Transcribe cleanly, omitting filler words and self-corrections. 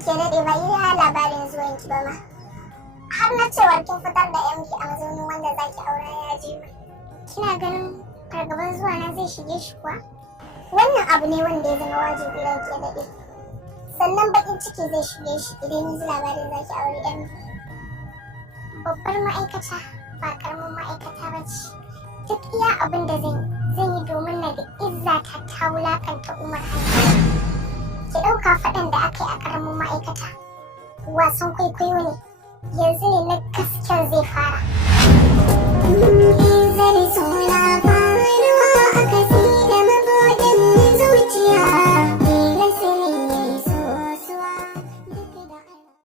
ranke daɗe ba iya labarin zuwan ki ba ma. Har na cewar kin fitar da MD a mazaunin wanda zaki aura ya je mai. Kina ganin fargaban zuwa na zai shige shi kuwa? Wannan abu ne wanda ya zama wajibi ranke daɗe. Sannan baƙin ciki zai shige shi idan ya ji labarin zaki aure MD. Babbar ma'aikata ba ƙaramin ma'aikata ba ce. Duk iya abin da zan yi domin na da izzata ta wulaƙanta Umar Hannu. Ki ɗauka faɗan da aka yi a ƙaramin ma'aikata wasan kwaikwayo ne. Yanzu ne